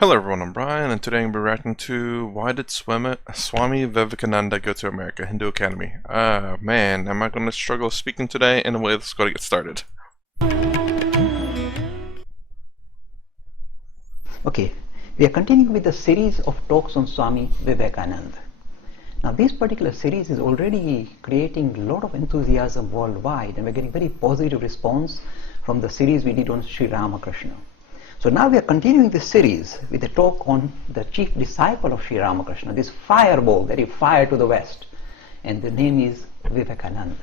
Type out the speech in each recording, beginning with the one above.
Hello everyone, I'm Brian, and today I'm going to be reacting to Why Did Swami Vivekananda Go to America? Hindu Academy. Man, am I going to struggle speaking today? Anyway, let's go to get started. Okay, we are continuing with the series of talks on Swami Vivekananda. Now this particular series is already creating a lot of enthusiasm worldwide, and we're getting very positive response from the series we did on Sri Ramakrishna. So now we are continuing this series with a talk on the chief disciple of Sri Ramakrishna, this fireball that he fired to the west, and the name is Vivekananda.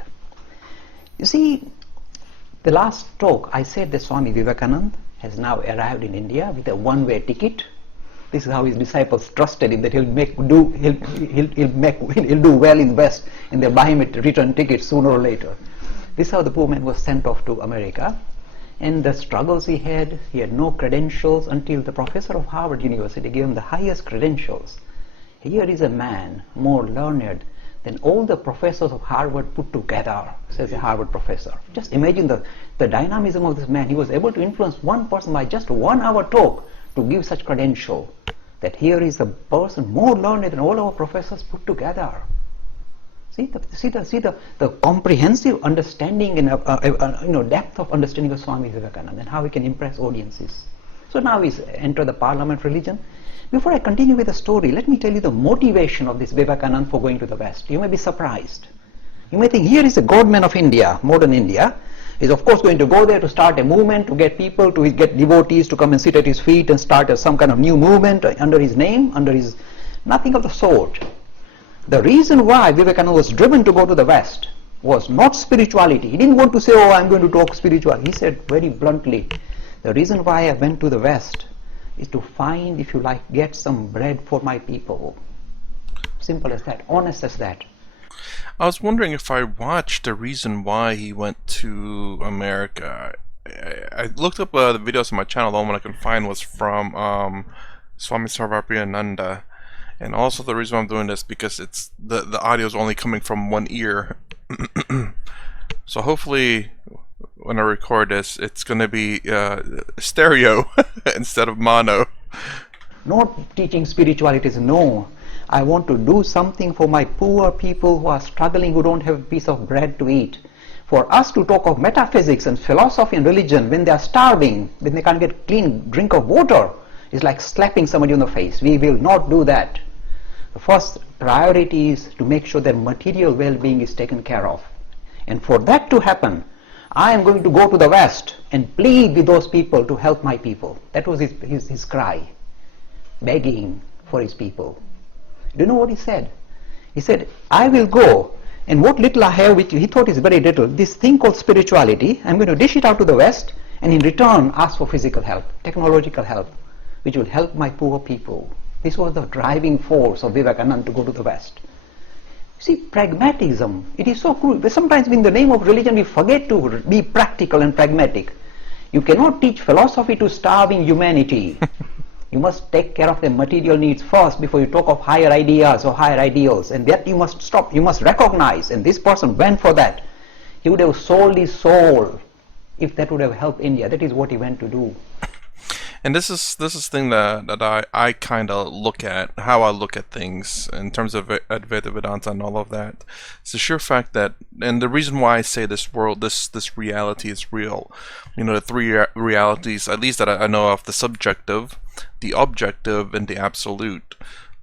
You see, the last talk I said that Swami Vivekananda has now arrived in India with a one-way ticket. This is how his disciples trusted him, that he'll do well in West, and they'll buy him a return ticket sooner or later. This is how the poor man was sent off to America. And the struggles he had no credentials until the professor of Harvard University gave him the highest credentials. Here is a man more learned than all the professors of Harvard put together, says a Harvard professor. Just imagine the dynamism of this man. He was able to influence one person by just 1 hour talk to give such credential, that here is a person more learned than all our professors put together. See the comprehensive understanding and depth of understanding of Swami Vivekananda and how he can impress audiences. So now he's entered the Parliament religion. Before I continue with the story, let me tell you the motivation of this Vivekananda for going to the West. You may be surprised. You may think, here is a godman of India, modern India. He's of course going to go there to start a movement, to get people, to get devotees to come and sit at his feet and start some kind of new movement under his name, nothing of the sort. The reason why Vivekananda was driven to go to the West was not spirituality. He didn't want to say, oh, I'm going to talk spirituality. He said very bluntly, the reason why I went to the West is to find, if you like, get some bread for my people. Simple as that, honest as that. I was wondering if I watched the reason why he went to America. I looked up the videos on my channel. The only one I could find was from Swami Sarvapriyananda. And also the reason I'm doing this because it's the audio is only coming from one ear. So hopefully when I record this, it's going to be stereo instead of mono. Not teaching spirituality is no. I want to do something for my poor people who are struggling, who don't have a piece of bread to eat. For us to talk of metaphysics and philosophy and religion when they are starving, when they can't get a clean drink of water, is like slapping somebody on the face. We will not do that. The first priority is to make sure that material well-being is taken care of. And for that to happen, I am going to go to the West and plead with those people to help my people. That was his cry, begging for his people. Do you know what he said? He said, I will go, and what little I have, which he thought is very little, this thing called spirituality, I'm going to dish it out to the West, and in return ask for physical help, technological help, which will help my poor people. This was the driving force of Vivekananda to go to the West. See, pragmatism, it is so cruel. Sometimes in the name of religion we forget to be practical and pragmatic. You cannot teach philosophy to starving humanity. You must take care of the material needs first before you talk of higher ideas or higher ideals. And that you must stop, you must recognize. And this person went for that. He would have sold his soul if that would have helped India. That is what he went to do. And this is thing that I kind of look at, how I look at things in terms of Advaita Vedanta and all of that. It's the sheer fact that, and the reason why I say this world, this reality is real. You know, the three realities, at least that I know of: the subjective, the objective, and the absolute.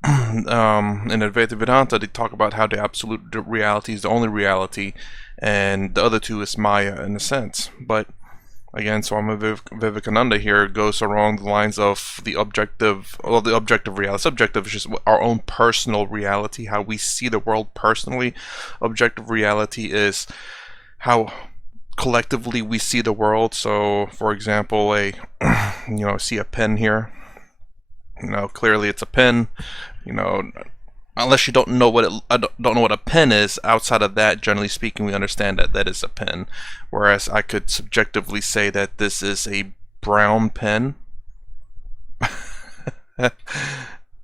In Advaita Vedanta, they talk about how the absolute reality is the only reality, and the other two is Maya in a sense. But again, Swami Vivekananda here goes along the lines of the objective, well, the objective reality. Subjective is just our own personal reality, how we see the world personally. Objective reality is how collectively we see the world. So, for example, see a pen here. Clearly it's a pen. Unless you don't know what don't know what a pen is, outside of that, generally speaking, we understand that that is a pen. Whereas I could subjectively say that this is a brown pen,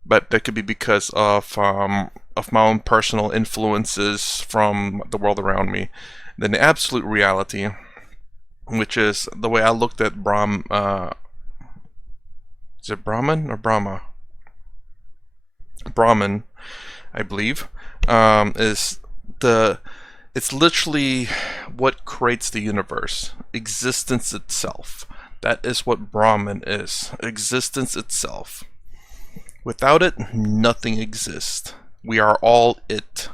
but that could be because of my own personal influences from the world around me. Then the absolute reality, which is the way I looked at Brahm Is it Brahman or Brahma? Brahman, I believe, is the. It's literally what creates the universe, existence itself. That is what Brahman is, existence itself. Without it, nothing exists. We are all it.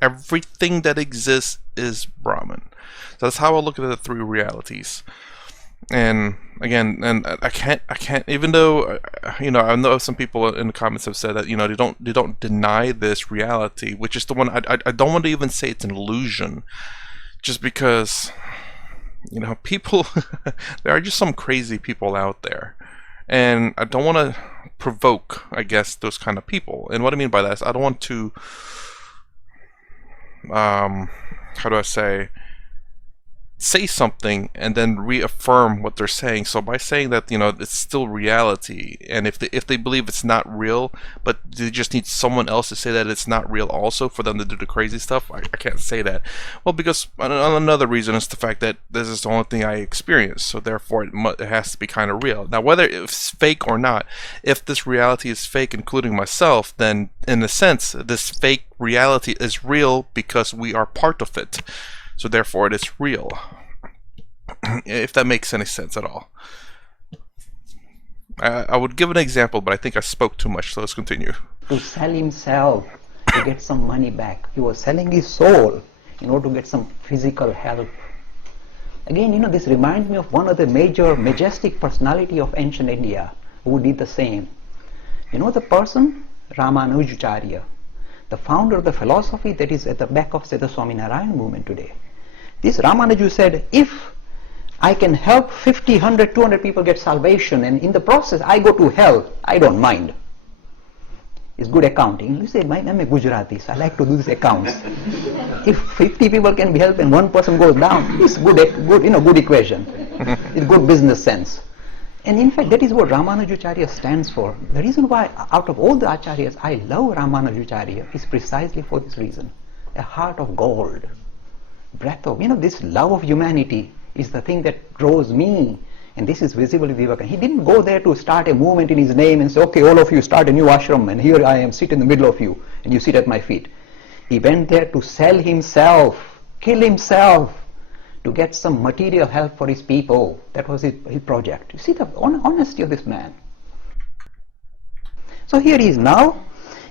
Everything that exists is Brahman. So that's how I look at the three realities. And again, and I can't. Even though, I know some people in the comments have said that they don't deny this reality, which is the one I don't want to even say it's an illusion, just because people there are just some crazy people out there, and I don't want to provoke, I guess, those kind of people. And what I mean by that is I don't want to how do I say something and then reaffirm what they're saying. So by saying that it's still reality, and if they believe it's not real, but they just need someone else to say that it's not real also for them to do the crazy stuff, I can't say that. Well, because another reason is the fact that this is the only thing I experience, so therefore it has to be kind of real. Now, whether it's fake or not, if this reality is fake, including myself, then in a sense this fake reality is real because we are part of it. So therefore it is real. If that makes any sense at all. I would give an example, but I think I spoke too much, so let's continue. To sell himself to get some money back. He was selling his soul in order to get some physical help. Again, this reminds me of one of the major majestic personality of ancient India who did the same. The person? Ramanujacharya, the founder of the philosophy that is at the back of, say, the Swamii movement today. This Ramanuju said, if I can help 50, 100, 200 people get salvation, and in the process I go to hell, I don't mind. It's good accounting. You say, I'm a Gujarati, so I like to do these accounts. If 50 people can be helped and one person goes down, it's good equation. It's good business sense. And in fact, that is what Ramanujacharya stands for. The reason why, out of all the acharyas, I love Ramanujacharya is precisely for this reason. A heart of gold. Breath of, this love of humanity is the thing that draws me. And this is visible in Vivekananda. He didn't go there to start a movement in his name and say, okay, all of you start a new ashram, and here I am, sit in the middle of you, and you sit at my feet. He went there to sell himself, kill himself, to get some material help for his people. That was his project. You see the honesty of this man. So here he is now,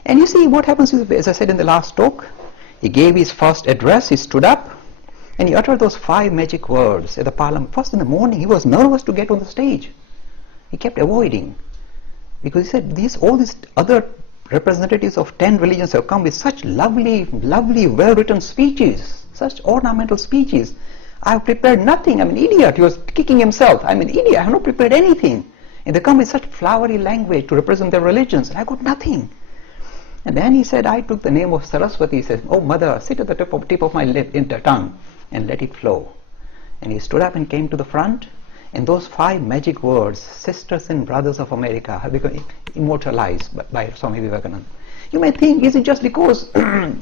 and you see what happens is, as I said in the last talk, he gave his first address, he stood up, and he uttered those 5 magic words at the parliament. First in the morning, he was nervous to get on the stage. He kept avoiding, because he said, all these other representatives of 10 religions have come with such lovely, well-written speeches, such ornamental speeches. I have prepared nothing. I'm an idiot. He was kicking himself. I'm an idiot. I have not prepared anything. And they come with such flowery language to represent their religions. And I got nothing. And then he said, I took the name of Saraswati. He said, oh mother, sit at the tip of my tongue and let it flow. And he stood up and came to the front. And those 5 magic words, sisters and brothers of America, have become immortalized by Swami Vivekananda. You may think, is it just because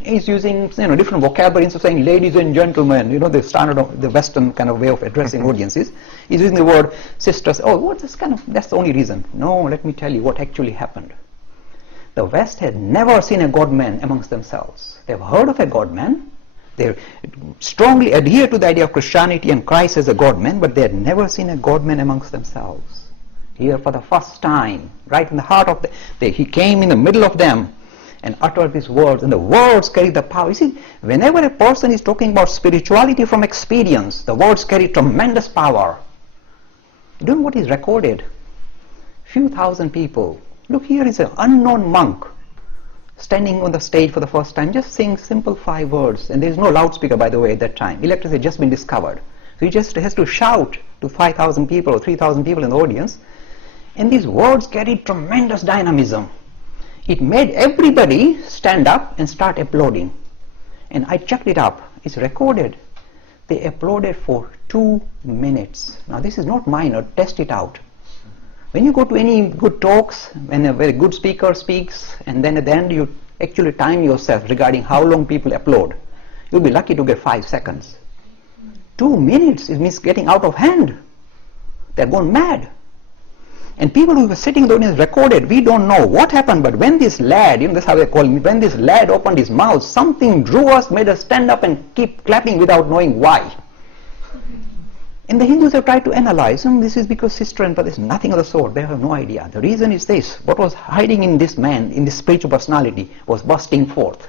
he's using different vocabulary instead of saying ladies and gentlemen, the standard of the Western kind of way of addressing audiences. He's using the word sisters. Oh, that's the only reason. No, let me tell you what actually happened. The West had never seen a God-man amongst themselves. They've heard of a God-man. They strongly adhere to the idea of Christianity and Christ as a God-man, but they had never seen a God-man amongst themselves. Here for the first time, right in the heart of he came in the middle of them and uttered these words, and the words carry the power. You see, whenever a person is talking about spirituality from experience, the words carry tremendous power. You don't know what is recorded. Few thousand people. Look, here is an unknown monk standing on the stage for the first time, just saying simple 5 words, and there is no loudspeaker, by the way, at that time. Electricity had just been discovered. So he just has to shout to 5,000 people or 3,000 people in the audience, and these words carried tremendous dynamism. It made everybody stand up and start applauding. And I checked it up. It's recorded. They applauded for 2 minutes. Now this is not minor. Test it out. When you go to any good talks, when a very good speaker speaks, and then at the end you actually time yourself regarding how long people applaud, you'll be lucky to get 5 seconds. 2 minutes, it means getting out of hand. They're gone mad. And people who were sitting in the audience recorded. We don't know what happened, but when this lad, that's how they call him, when this lad opened his mouth, something drew us, made us stand up and keep clapping without knowing why. And the Hindus have tried to analyze, this is because sister and brother, is nothing of the sort. They have no idea. The reason is this: what was hiding in this man, in this spiritual personality, was bursting forth.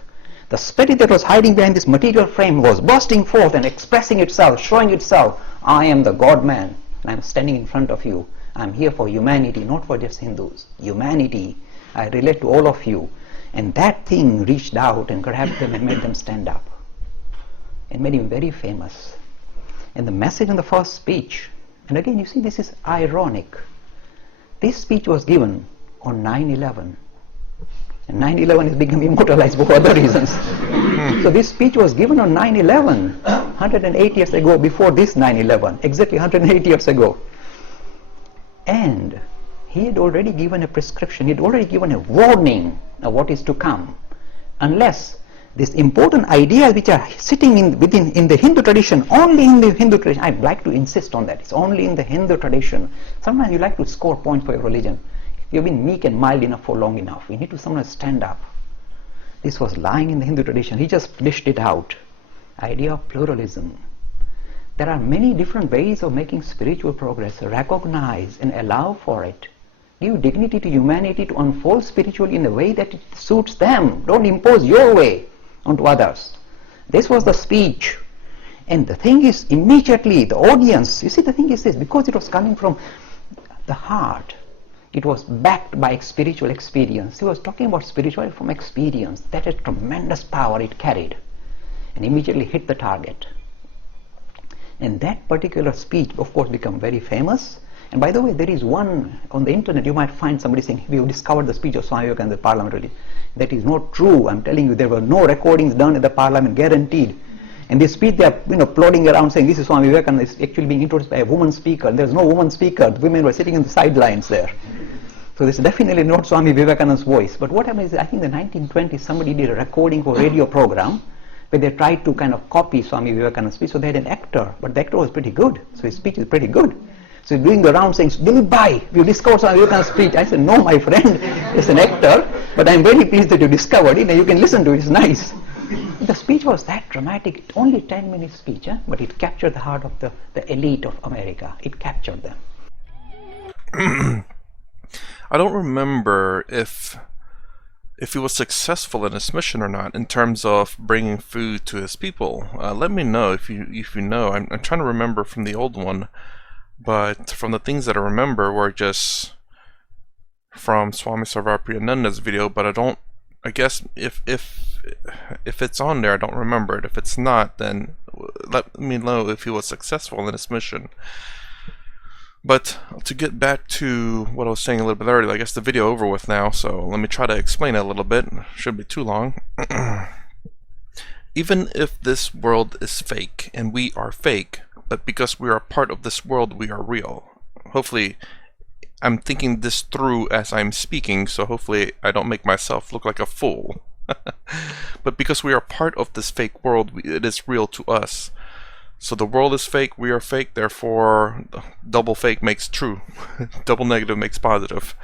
The spirit that was hiding behind this material frame was bursting forth and expressing itself, showing itself. I am the God-man, and I'm standing in front of you. I'm here for humanity, not for just Hindus. Humanity. I relate to all of you. And that thing reached out and grabbed them and made them stand up. And made him very famous. And the message in the first speech, and again you see this is ironic. This speech was given on 9/11. And 9/11 has become immortalized for other reasons. So this speech was given on 9/11, 108 years ago, before this 9/11, exactly 108 years ago. And he had already given a prescription, he had already given a warning of what is to come. Unless these important ideas which are sitting in the Hindu tradition, only in the Hindu tradition, I'd like to insist on that, it's only in the Hindu tradition. Sometimes you like to score points for your religion. If you've been meek and mild enough for long enough, you need to sometimes stand up. This was lying in the Hindu tradition, he just dished it out. Idea of pluralism. There are many different ways of making spiritual progress. Recognize and allow for it. Give dignity to humanity to unfold spiritually in a way that it suits them. Don't impose your way onto others. This was the speech. And the thing is, immediately the audience, you see, the thing is this, because it was coming from the heart, it was backed by spiritual experience. He was talking about spirituality from experience. That had tremendous power it carried. And immediately hit the target. And that particular speech, of course, became very famous. And by the way, there is one on the internet, you might find somebody saying, we have discovered the speech of Swamii Vivekananda in the parliament. That is not true. I'm telling you, there were no recordings done at the parliament, guaranteed. And this speech, they are plodding around saying this is Swamii Vivekananda, is actually being introduced by a woman speaker. There's no woman speaker. The women were sitting in the sidelines there. So this is definitely not Swamii Vivekananda's voice. But what happened is, I think in the 1920s, somebody did a recording for a radio program where they tried to kind of copy Swamii Vivekananda's speech. So they had an actor, but the actor was pretty good. So his speech is pretty good. So he's doing the round saying, Dilip Bhai, you discovered Swamii Vivekananda's speech. I said, no, my friend, it's an actor, but I'm very pleased that you discovered it and you can listen to it, it's nice. The speech was that dramatic, only 10-minute speech, but it captured the heart of the elite of America. It captured them. I don't remember if he was successful in his mission or not in terms of bringing food to his people. Let me know if you know. I'm trying to remember from the old one, but from the things that I remember were just from Swami Sarvapriyananda's video. But I guess if it's on there, I don't remember it. If it's not, then let me know if he was successful in his mission. But to get back to what I was saying a little bit earlier, I guess the video over with now, so let me try to explain it a little bit. Shouldn't be too long. Even if this world is fake, and we are fake, but because we are a part of this world, we are real. Hopefully, I'm thinking this through as I'm speaking, so hopefully I don't make myself look like a fool. But because we are part of this fake world, it is real to us. So the world is fake, we are fake, therefore double fake makes true. Double negative makes positive.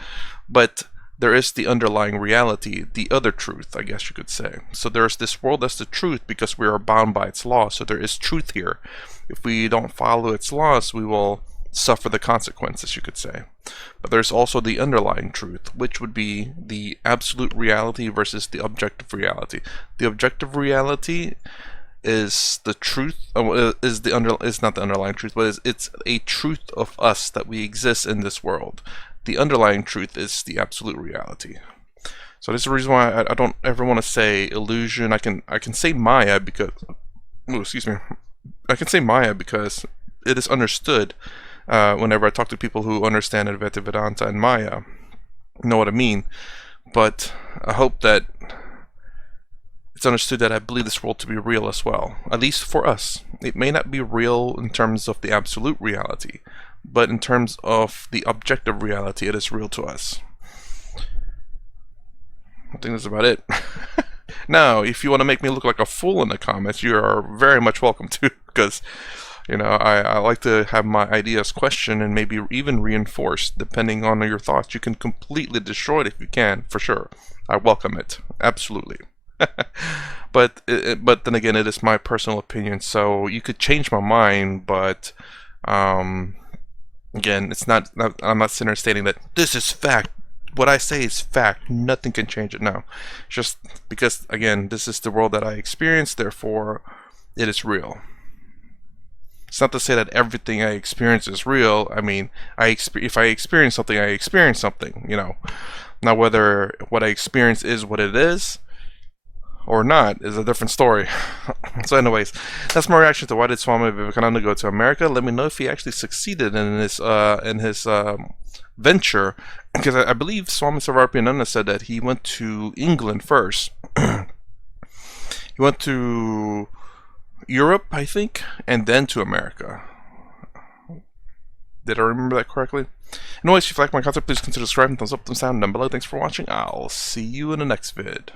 But there is the underlying reality, the other truth, I guess you could say. So there's this world that's the truth because we are bound by its laws. So there is truth here. If we don't follow its laws, we will suffer the consequences, you could say. But there's also the underlying truth, which would be the absolute reality versus the objective reality. The objective reality is the truth, is not the underlying truth, but it's a truth of us that we exist in this world. The underlying truth is the absolute reality. So this is the reason why I don't ever want to say illusion. I can say Maya because, I can say Maya because it is understood whenever I talk to people who understand Advaita Vedanta and Maya, know what I mean. But I hope that it's understood that I believe this world to be real as well, at least for us. It may not be real in terms of the absolute reality, but in terms of the objective reality, it is real to us. I think that's about it. Now, if you want to make me look like a fool in the comments, you are very much welcome to, because You know, I like to have my ideas questioned and maybe even reinforced depending on your thoughts. You can completely destroy it if you can, for sure. I welcome it, absolutely. But then again, it is my personal opinion, so you could change my mind, but again, it's not. I'm not sitting there stating that this is fact. What I say is fact. Nothing can change it. No, just because again, this is the world that I experience. Therefore, it is real. It's not to say that everything I experience is real. I mean, if I experience something, I experience something. You know, now whether what I experience is what it is or not is a different story. So anyways, that's my reaction to why did Swamii Vivekananda go to America. Let me know if he actually succeeded in his venture, because I believe Swami Sarvarpananda said that he went to England first. He went to Europe, I think, and then to America. Did I remember that correctly? Anyways, if you like my content, please consider subscribing, thumbs up, thumbs down, down below. Thanks for watching. I'll see you in the next vid.